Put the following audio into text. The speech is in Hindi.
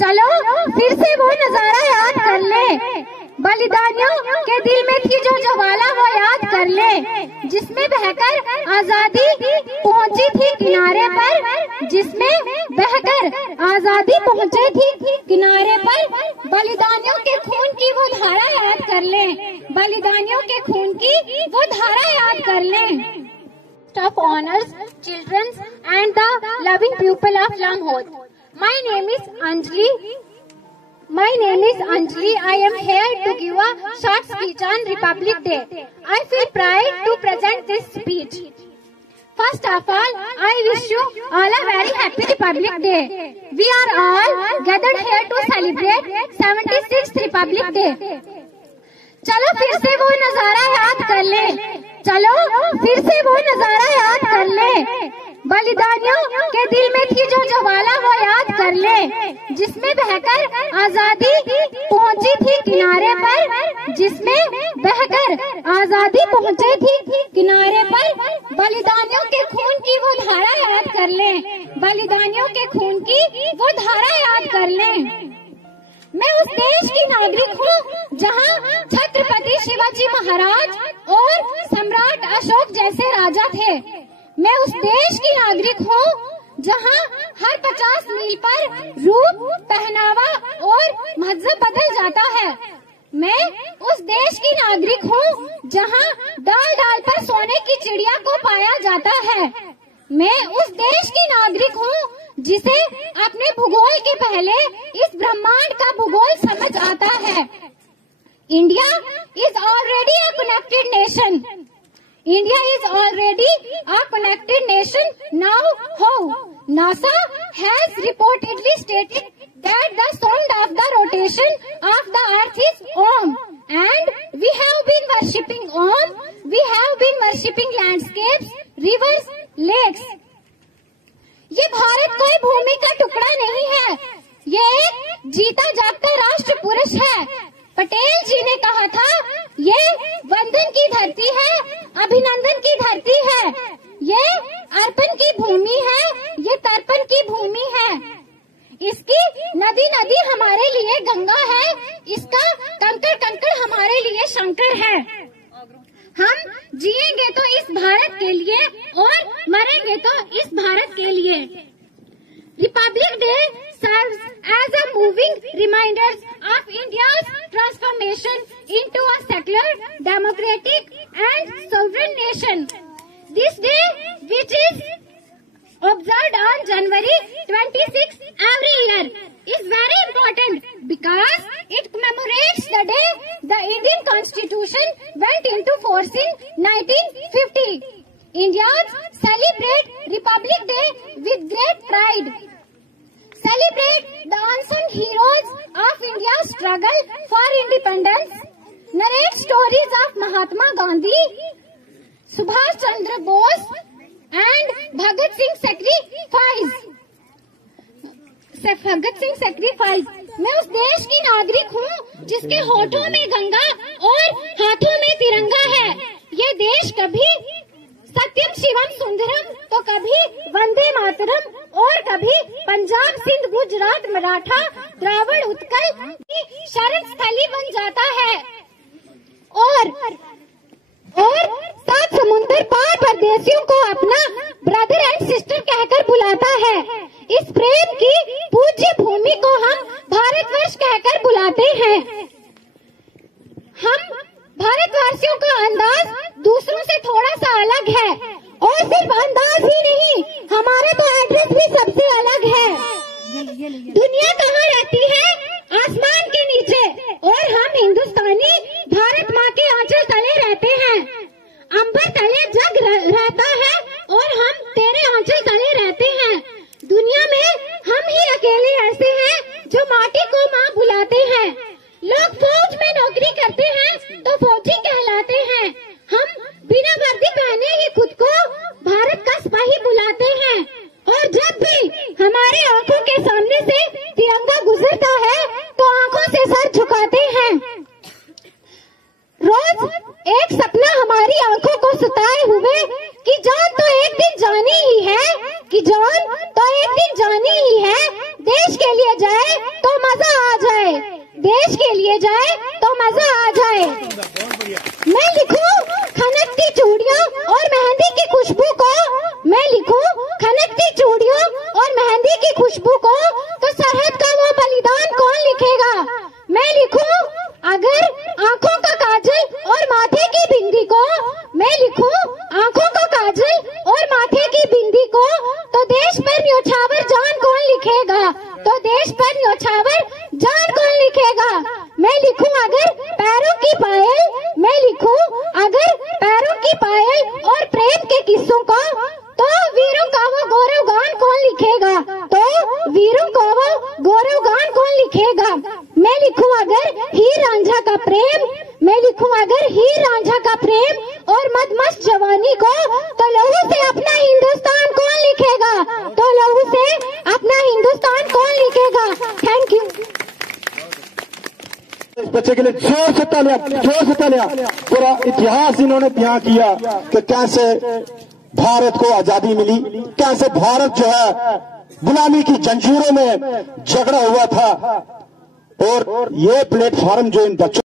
चलो फिर से वो नजारा याद कर ले, बलिदानियों के दिल में थी जो ज्वाला वो याद कर ले, जिसमें बहकर आजादी पहुंची थी किनारे पर, जिसमें बहकर आजादी पहुंची थी किनारे पर। बलिदानियों के खून की वो धारा याद कर ले, बलिदानियों के खून की वो धारा याद कर ले। Of honors, children and the loving people of Lamhod. My name is Anjali. I am here to give a short speech on Republic Day. I feel pride to present this speech. First of all, I wish you all a very happy Republic Day. We are all gathered here to celebrate 76th Republic Day. चलो फिर से वो नजारा याद कर ले, चलो फिर से वो नजारा याद कर ले, बलिदानियों के दिल में थी जो ज्वाला वो याद कर ले, जिसमें बहकर आजादी पहुंची थी किनारे पर, जिसमें बहकर आजादी पहुंची थी किनारे पर। बलिदानियों के खून की वो धारा याद कर ले, बलिदानियों के खून की वो धारा याद कर ले। मैं उस देश की नागरिक हूँ जहाँ छत्रपति शिवाजी महाराज और सम्राट अशोक जैसे राजा थे। मैं उस देश की नागरिक हूँ जहाँ हर 50 मील पर रूप, पहनावा और मजहब बदल जाता है। मैं उस देश की नागरिक हूँ जहाँ डाल डाल पर सोने की चिड़िया को पाया जाता है। मैं उस देश की नागरिक हूँ जिसे अपने भूगोल के पहले इस ब्रह्मांड का भूगोल समझ आता है। India is already a connected nation. India is already a connected nation. Now how NASA has reportedly stated that the sound of the rotation of the earth is Om, and we have been worshipping Om. We have been worshipping landscapes, rivers, lakes. ये भारत कोई भूमि का टुकड़ा नहीं है, ये एक जीता जागता राष्ट्र पुरुष है। पटेल जी ने कहा था, ये वंदन की धरती है, अभिनंदन की धरती है, ये अर्पण की भूमि है, ये तर्पण की भूमि है। इसकी नदी नदी हमारे लिए गंगा है, इसका कंकड़ कंकड़ हमारे लिए शंकर है। हम जिएंगे तो इस भारत के लिए और मरेंगे तो इस भारत के लिए। Republic day serves as a moving reminder of India's transformation into a secular, democratic and sovereign nation. This day, which is observed on January 26 every year, is very important because it commemorates the day the Indian Constitution went into force in 1950. Indians celebrate Republic Day with great pride. Celebrate the unsung heroes of India's struggle for independence. Narrate stories of Mahatma Gandhi, Subhash Chandra Bose and Bhagat Singh sacrifice. मैं उस देश की नागरिक हूँ जिसके होठों में गंगा और हाथों में तिरंगा है। ये देश कभी सत्यम शिवम सुंदरम तो कभी वंदे मातरम और कभी पंजाब, सिंध, गुजरात, मराठा, द्राविड़, उत्कल की शरण स्थली बन जाता है और सात समुंदर पार परदेशियों को अपना ब्रदर एंड सिस्टर कहकर बुलाता है। इस प्रेम की पूज्य भूमि को हम भारतवर्ष कहकर बुलाते हैं। हम भारतवासियों का अंदाज दूसरों से थोड़ा सा अलग है और सिर्फ अंदाज ही नहीं, हमारा तो एड्रेस भी सबसे अलग है। दुनिया कहाँ रहती है? आसमान के नीचे, और हम हिंदुस्तानी भारत माँ के आंचल तले रहते हैं। अंबर तले जग रहता है और हम तेरे आंचल तले रहते हैं। दुनिया में हम ही अकेले ऐसे हैं जो माटी को माँ बुलाते हैं। लोग फौज में नौकरी करते हैं तो फौजी कहलाते हैं। हम बिना वर्दी पहने ही खुद को भारत का सिपाही बुलाते हैं और जब भी हमारे आंखों के सामने से तिरंगा गुजरता है तो आंखों से सर झुकाते हैं। रोज एक सपना हमारी आंखों को सताए हुए कि जान तो एक दिन जानी ही है, कि जान तो एक दिन जानी ही है। देश के लिए जाए तो मजा आ जाए, देश के लिए जाए तो मजा आ जाए। मैं लिखूं खनकती चूड़ियों और मेहंदी की खुशबू को, मैं लिखूं खनकती चूड़ियों और मेहंदी की खुशबू को, तो सरहद का वो बलिदान कौन लिखेगा। मैं लिखूं अगर आंखों का काजल और माथे की बिंदी को, मैं लिखूं आंखों का काजल और माथे की बिंदी को, तो देश पर न्योछावर जान कौन लिखेगा, तो देश पर न्योछावर जान कौन लिखेगा। मैं लिखूं अगर पैरों की पायल, मैं लिखूं अगर पैरों की पायल और प्रेम के किस्सों को, तो वीरों का वो गौरवगान कौन लिखेगा, तो वीरों का वो गौरवगान कौन लिखेगा। मैं लिखूं अगर हीर रांझा का प्रेम, मैं लिखूं अगर हीर रांझा का प्रेम और मदमस्त जवानी को, तो लहू से अपना हिंदुस्तान कौन लिखेगा, तो लहू से अपना हिंदुस्तान कौन लिखेगा। Thank you. इस बच्चे के लिए जोर से तालियां। पूरा इतिहास इन्होंने बयां किया कि कैसे भारत को आजादी मिली, कैसे भारत जो है गुलामी की जंजीरों में झगड़ा हुआ था। और ये प्लेटफॉर्म जो इन बच्चों